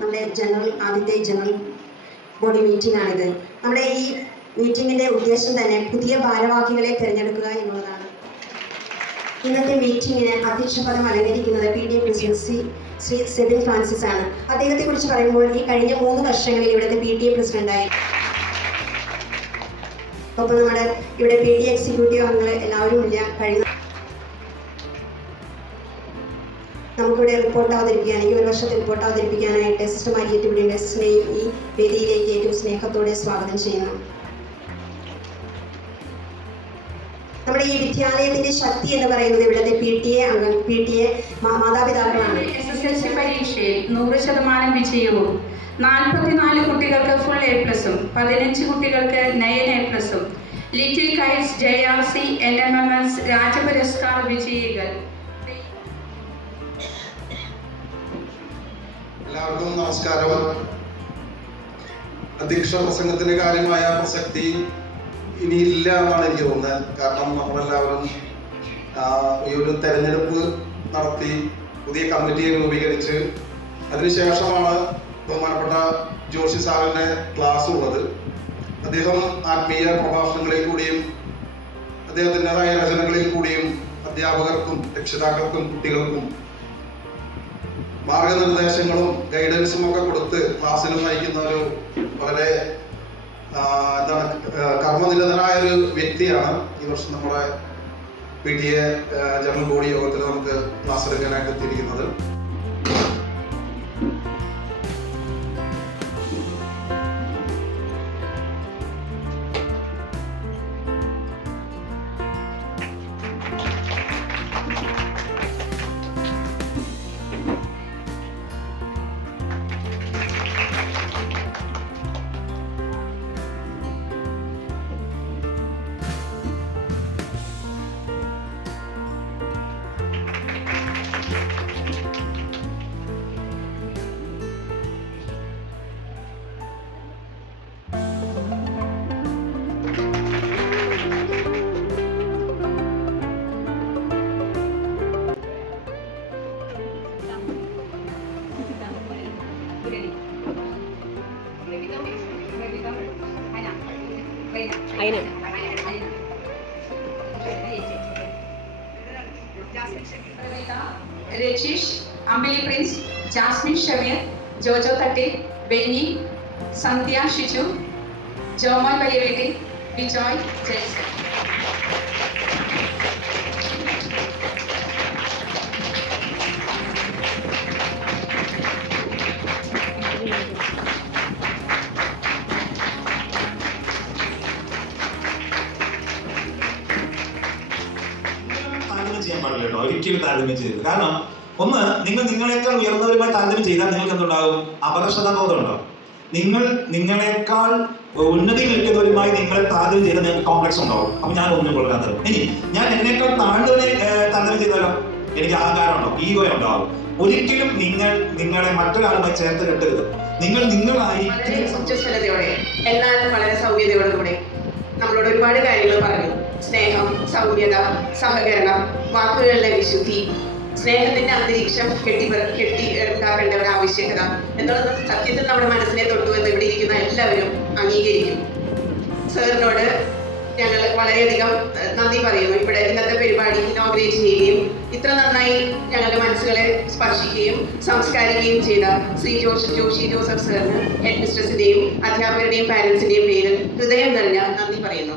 നമ്മുടെ ആദ്യത്തെ general body meeting ആണിത്. നമ്മുടെ ഈ മീറ്റിങ്ങിന്റെ ഉദ്ദേശം തന്നെ പുതിയ ഭാരവാഹികളെ തിരഞ്ഞെടുക്കുക എന്നുള്ളതാണ്. ഇന്നത്തെ മീറ്റിങ്ങിന് അധ്യക്ഷപദം അലങ്കരിക്കുന്നത് PTA president Shri Sebin Francis ആണ്. അദ്ദേഹത്തെ കുറിച്ച് പറയുമ്പോൾ ഈ കഴിഞ്ഞ 3 വർഷങ്ങളിൽ ഇവിടുത്തെ PTA പ്രസിഡന്റായി, ഒപ്പം നമ്മുടെ ഇവിടെ PTA എക്സിക്യൂട്ടീവ് അംഗങ്ങൾ എല്ലാവരും ഇല്ല. നമുക്കിവിടെ റിപ്പോർട്ട് അവതരിപ്പിക്കാൻ, ഈ 1 വർഷത്തെ റിപ്പോർട്ട് അവതരിപ്പിക്കാനായിട്ട് സിസ്റ്റർ മാരിയറ്റ് ഇവിടെയുണ്ട്. ഈ വേദിയിലേക്ക് ഏറ്റവും സ്നേഹത്തോടെ സ്വാഗതം ചെയ്യുന്നു. നമ്മുടെ ഈ വിദ്യാലയത്തിന്റെ ശക്തി എന്ന് പറയുന്നത് ഇവിടുത്തെ PTA മാതാപിതാക്കളാണ്. SSLC പരീക്ഷയിൽ 100% വിജയവും 44 കുട്ടികൾക്ക് ഫുൾ A+ഉം 15 കുട്ടികൾക്ക് 9 A+ഉം little Kites JRC NMMS Raja Puraskar വിജയികൾ. എല്ലാവർക്കും നമസ്കാരം. അധ്യക്ഷ പ്രസംഗത്തിന്റെ കാര്യമായ പ്രസക്തി ഇനിയില്ല എന്നാണ് എനിക്ക് തോന്നുന്നത്. കാരണം നമ്മളെല്ലാവരും ഈ ഒരു തെരഞ്ഞെടുപ്പ് നടത്തി പുതിയ കമ്മിറ്റിയെ രൂപീകരിച്ച് അതിനുശേഷമാണ് ബഹുമാനപ്പെട്ട ജോഷി സാറിന്റെ ക്ലാസ് ഉള്ളത്. അദ്ദേഹം ആത്മീയ പ്രഭാഷണങ്ങളിൽ കൂടിയും അദ്ദേഹത്തിൻ്റെതായ രചനകളിൽ കൂടിയും അധ്യാപകർക്കും രക്ഷിതാക്കൾക്കും കുട്ടികൾക്കും മാർഗനിർദ്ദേശങ്ങളും ഗൈഡൻസും ഒക്കെ കൊടുത്ത് ക്ലാസ്സിൽ നയിക്കുന്ന ഒരു വളരെ കർമ്മനിരതനായ ഒരു വ്യക്തിയാണ്. ഈ വർഷം നമ്മുടെ PTA ജനറൽ ബോഡി യോഗത്തിൽ നമുക്ക് ക്ലാസ് എടുക്കാനായിട്ട് എത്തിയിരിക്കുന്നത്. രജീഷ്, അമ്പിളി പ്രിൻസ്, ജാസ്മിൻ ഷമീർ, ജോജോ തട്ടി, ബെന്നി, സന്ധ്യ ഷിജു, ജോമോൻ വലിയ വീട്ടിൽ, ബിജോയ്, ജയ്സൺ. ചെയ്യാൻ പാടില്ല കേട്ടോ, ഒരിക്കലും താരതമ്യം ചെയ്യരുത്. കാരണം ഒന്ന്, നിങ്ങൾ നിങ്ങളെക്കാൾ ഉയർന്നവരുമായി താരതമ്യം ചെയ്താൽ നിങ്ങൾക്ക് എന്തുണ്ടാകും? അപകർഷതാബോധം ഉണ്ടാവും. നിങ്ങൾ നിങ്ങളെക്കാൾ ഉന്നതിയിൽ നിൽക്കുന്നവരുമായി നിങ്ങളെ താരതമ്യം ചെയ്താൽ നിങ്ങൾക്ക് കോംപ്ലക്സ് ഉണ്ടാവും. അപ്പൊ ഞാൻ ഒന്നും കൊള്ളാത്തത്. ഇനി ഞാൻ എന്നേക്കാൾ താഴ്ന്നവരെ താരതമ്യം ചെയ്താലോ എനിക്ക് അഹങ്കാരം ഉണ്ടാവും, ഈഗോ ഉണ്ടാവും. ഒരിക്കലും നിങ്ങളെ മറ്റൊരാളുമായി ചേർത്ത് കെട്ടരുത്. നിങ്ങളായി ഉജ്ജ്വലതയോടെ എന്നാൽ വളരെ സൗമ്യതയോടുകൂടെ നമ്മളോട് ഒരുപാട് കാര്യങ്ങൾ പറഞ്ഞു. സ്നേഹം, സൗമ്യത, സഹകരണം, വാക്കുകളുടെ വിശുദ്ധി, സ്നേഹത്തിന്റെ അന്തരീക്ഷം ഉണ്ടാക്കേണ്ട ഒരു ആവശ്യകത എന്നുള്ളത് സത്യത്തിൽ നമ്മുടെ മനസ്സിനെ തൊട്ടു എന്ന് ഇവിടെ ഇരിക്കുന്ന എല്ലാവരും അംഗീകരിക്കും. സാറിനോട് ഞങ്ങൾ വളരെയധികം നന്ദി പറയുന്നു. ഇവിടെ ഇന്നത്തെ പരിപാടി ഇനോഗ്രേറ്റ് ചെയ്യുകയും ഇത്ര നന്നായി ഞങ്ങളുടെ മനസ്സുകളെ സ്പർശിക്കുകയും സംസ്കരിക്കുകയും ചെയ്ത ശ്രീ ജോഷി ജോസഫ് സാറിന് ഹെഡ് മിസ്ട്രസിന്റെയും അധ്യാപകരുടെയും പാരന്റ്സിന്റെയും പേരിൽ ഹൃദയം നിറഞ്ഞ നന്ദി പറയുന്നു.